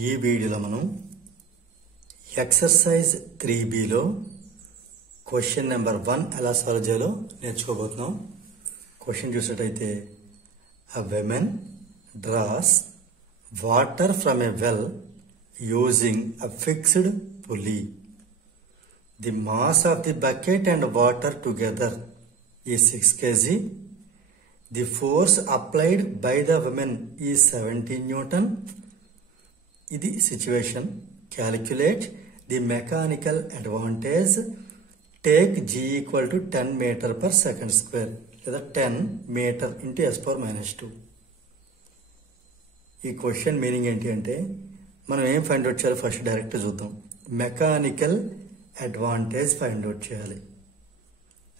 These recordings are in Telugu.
ఈ వీడియోలో మనం ఎక్సర్సైజ్ 3Bలో క్వశ్చన్ నెంబర్ 1 ఎలా సాల్వ్ చేయాలో నేర్చుకోబోతున్నాం. క్వశ్చన్ చూసినట్టయితే a woman draws water from a well using a fixed pulley. The mass of the bucket and water together is 6 kg. The force applied by the woman is 70 Newton. ఇది situation. Calculate the mechanical advantage. Take G equal to 10 metre per second square లేదా 10 మీటర్ ఇంటూ S⁻². ఈ క్వశ్చన్ మీనింగ్ ఏంటి అంటే మనం ఏం ఫైండ్ అవుట్ చేయాలి ఫస్ట్ డైరెక్ట్ చూద్దాం. మెకానికల్ అడ్వాంటేజ్ ఫైండ్ అవుట్ చేయాలి.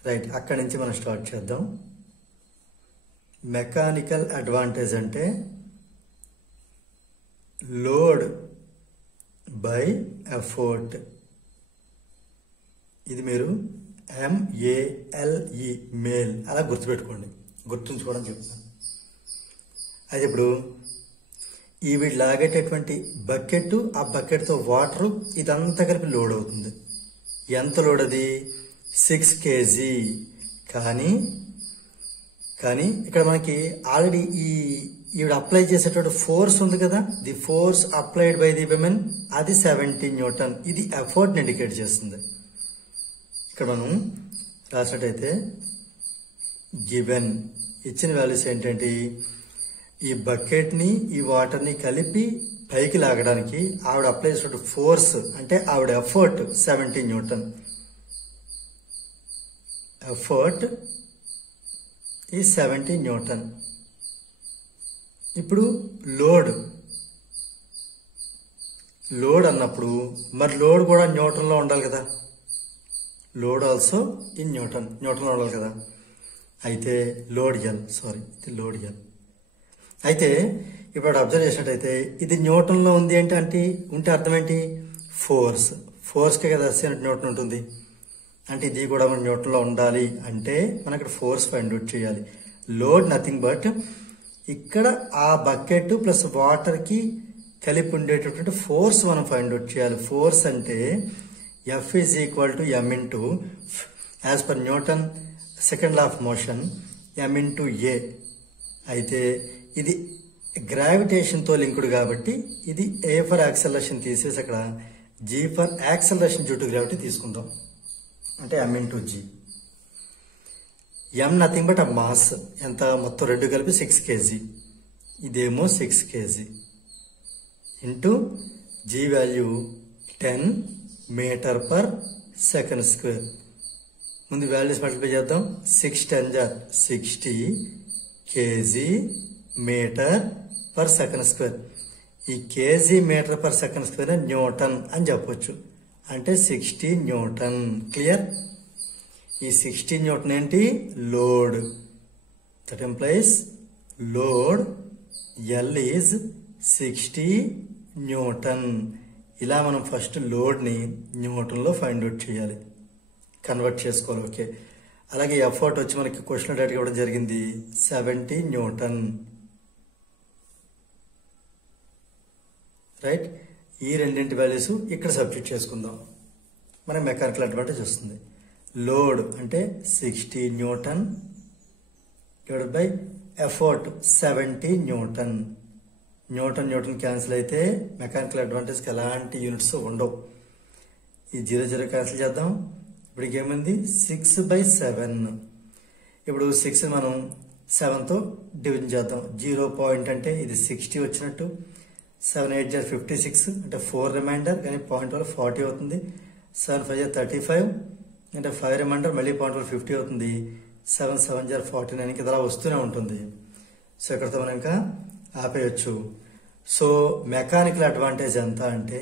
రైట్, అక్కడి నుంచి మనం స్టార్ట్ చేద్దాం. మెకానికల్ అడ్వాంటేజ్ అంటే లోడ్ బై ఎఫర్ట్. ఇది మీరు MALE మేల్ అలా గుర్తుపెట్టుకోండి, గుర్తుంచుకోవడం చెప్తాను. అయితే ఇప్పుడు ఈ వీడు లాగేటటువంటి బకెట్, ఆ బకెట్తో వాటరు ఇదంతా కలిపి లోడ్ అవుతుంది. ఎంత లోడ్ అది? 6 kg. కానీ ఇక్కడ మనకి ఆల్రెడీ ఈవిడ అప్లై చేసేటువంటి ఫోర్స్ ఉంది కదా, the force applied by the women, అది 70 న్యూటన్. ఇది ఎఫర్ట్ ఇండికేట్ చేస్తుంది. ఇక్కడ మనం రాసినట్టయితే గివెన్ ఇచ్చిన వాల్యూస్ ఏంటంటే ఈ బకెట్ ని ఈ వాటర్ ని కలిపి పైకి లాగడానికి ఆవిడ అప్లై చేసినటువంటి ఫోర్స్ అంటే ఆవిడ ఎఫర్ట్ 70 న్యూటన్. ఎఫర్ట్ ఈ 70 న్యూటన్. ఇప్పుడు లోడ్ అన్నప్పుడు మరి లోడ్ కూడా న్యూటన్లో ఉండాలి కదా. లోడ్ ఆల్సో ఇన్ న్యూటన్లో ఉండాలి కదా. అయితే లోడ్ L. అయితే ఇప్పుడు అబ్జర్వ్ చేసినట్టయితే ఇది న్యూటన్లో ఉంది అంటే ఉంటే అర్థం ఏంటి? ఫోర్స్కే కదా న్యూటన్ ఉంటుంది. అంటే ఇది కూడా మనం న్యూటన్లో ఉండాలి అంటే మనం ఇక్కడ ఫోర్స్ ఫైండ్ అవుట్ చేయాలి. లోడ్ నథింగ్ బట్ ఇక్కడ ఆ బకెట్ ప్లస్ వాటర్ కి కలిపి ఉండేటటువంటి ఫోర్స్ మనం ఫైండ్ అవుట్ చేయాలి. ఫోర్స్ అంటే F is equal to M into as per Newton second law of motion M into A. అయితే ఇది గ్రావిటేషన్తో లింక్డ్ కాబట్టి ఇది A ఫర్ యాక్సలరేషన్ తీసేసి అక్కడ G for acceleration due to gravity తీసుకుందాం. అంటే M into G. M nothing but ఆ మాస్ ఎంత మొత్తం రెండు కలిపి 6 kg. ఇదేమో 6 kg into G value 10 metre per second square. ముందు వాల్యూస్ మల్టిప్లై చేద్దాం. 6 10 60 kg metre per second square. ఈ KG metre per second square newton అని చెప్పొచ్చు. అంటే 60 న్యూటన్. క్లియర్? ఈ 60 న్యూటన్ ఏంటి? Load. That employees load L is 60 Newton. ఇలా మనం ఫస్ట్ లోడ్ని న్యూటన్లో ఫైండ్ అవుట్ చేయాలి, కన్వర్ట్ చేసుకోవాలి. ఓకే, అలాగే ఎఫర్ట్ వచ్చి మనకి క్వశ్చన్ డైరెక్ట్ ఇవ్వడం జరిగింది 70 న్యూటన్. రైట్, ఈ రెండింటి వాల్యూస్ ఇక్కడ సబ్స్టిట్యూట్ చేసుకుందాం. మనకి మెకానికల్ అడ్వాంటేజ్ వస్తుంది. లోడ్ అంటే 60 Newton divided by effort 70 Newton. Newton cancel అయితే మెకానికల్ అడ్వాంటేజ్కి ఎలాంటి యూనిట్స్ ఉండవు. ఈ 0 క్యాన్సిల్ చేద్దాం. ఇప్పుడు ఇంకేమైంది? 6/7. ఇప్పుడు 6 మనం 7తో డివిజన్ చేద్దాం. 0 పాయింట్ అంటే ఇది 60 వచ్చినట్టు. 7 8 56 అంటే 4 రిమైండర్, కానీ పాయింట్ వల్ల 40 అవుతుంది. 7 5 35 అంటే 5 రిమైండర్, మళ్ళీ పాయింట్ వల్ల 50 అవుతుంది. 7 7 49 ఇలా వస్తూనే ఉంటుంది. సో ఇక్కడతో మనం ఇంకా ఆపేయచ్చు. సో మెకానికల్ అడ్వాంటేజ్ ఎంత అంటే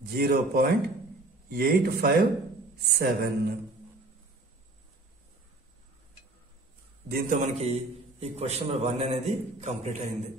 0.857. దీంతో మనకి ఈ క్వశ్చన్ నెంబర్ 1 అనేది కంప్లీట్ అయింది.